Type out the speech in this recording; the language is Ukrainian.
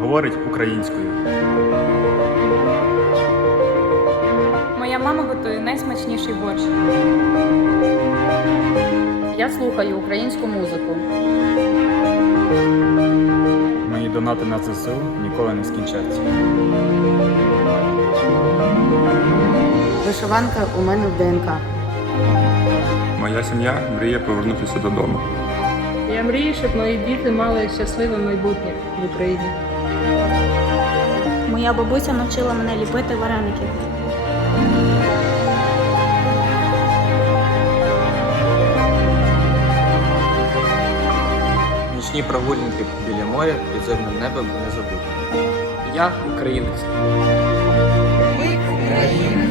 говорить українською. Моя мама готує найсмачніший борщ. Я слухаю українську музику. Мої донати на ЗСУ ніколи не скінчаться. Вишиванка у мене в ДНК. Моя сім'я мріє повернутися додому. Я мрію, щоб мої діти мали щасливе майбутнє в Україні. Моя бабуся навчила мене ліпити вареники. Нічні прогулянки біля моря під зорним небом не забудь. Я українець. Ми Україна!